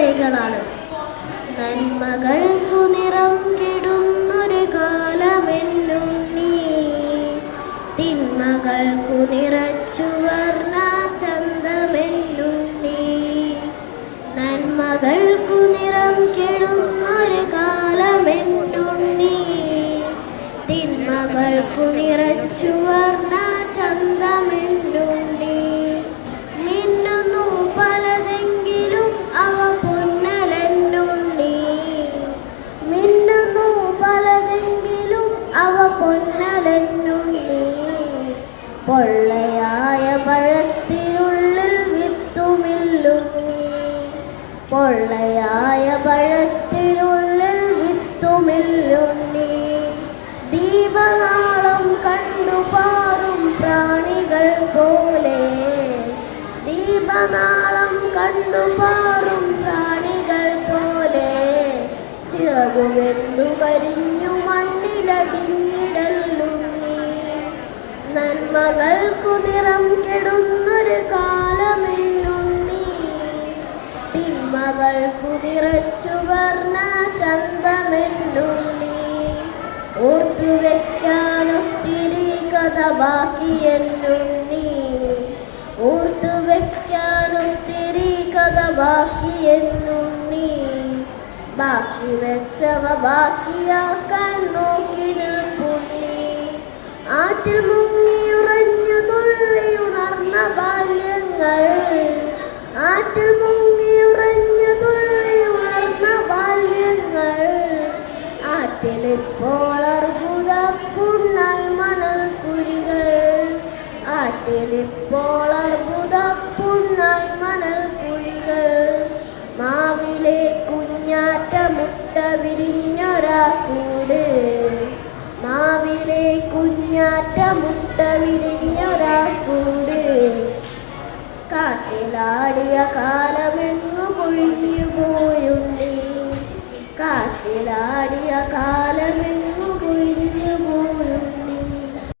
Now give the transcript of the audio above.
വഴികളാണ്. നന്മകൾക്കു നിറം കെടുന്നൊരു കാലമെന്നുണ്ണി, തിന്മകൾക്കു നിറച്ചു വർണ്ണ ചന്തമെന്നുണ്ണി. നന്മകൾക്കു നിറം കെടുന്നൊരു കാലമെന്നുണ്ണി, തിന്മകൾക്കു നിറച്ചു വർണ്ണ ചന്തമെന്നുണ്ണി. മിന്നുന്നു പലതെങ്കിലും അവ പൊന്നലെന്നുണ്ണി, മിന്നുന്നു പലതെങ്കിലും അവ പൊന്നലെന്നുണ്ണി. പൊള്ളയായ പഴത്തിനുള്ളിൽ വിത്തുമില്ലുണ്ണി, പൊള്ളയായ പഴത്തിനുള്ളിൽ വിത്തുമില്ലുണ്ണി. ദീപനാളം കണ്ടുപാറും പ്രാണികൾ പോലെ, ദീപനാളം കണ്ടുപാറും പ്രാണികൾ പോലെ, ചിറകുവെന്തു കരിഞ്ഞു മണ്ണിലടിഞ്ഞിടലുണ്ണി. നന്മകൾക്കു നിറം കെടുന്നൊരു കാലമെന്നുണ്ണി, തിന്മകൾക്കു നിറച്ചു വർണ്ണ ചന്തമെന്നുണ്ണി. ഓർത്തുവെക്കാനൊത്തിരി കഥ ബാക്കിയെന്നുണ്ണി, ഓർത്തുവെക്കാനൊത്തിരി കഥ ബാക്കിയെന്നുണ്ണി. ബാക്കി വെച്ചവ ബാക്കിയാക്കാൻ നോക്കി നിൽപ്പുണ്ണി. ആറ്റിൽ മുങ്ങിയുറഞ്ഞു തുള്ളിയുണർന്ന ബാല്യങ്ങൾ, ആറ്റിൽ മുങ്ങി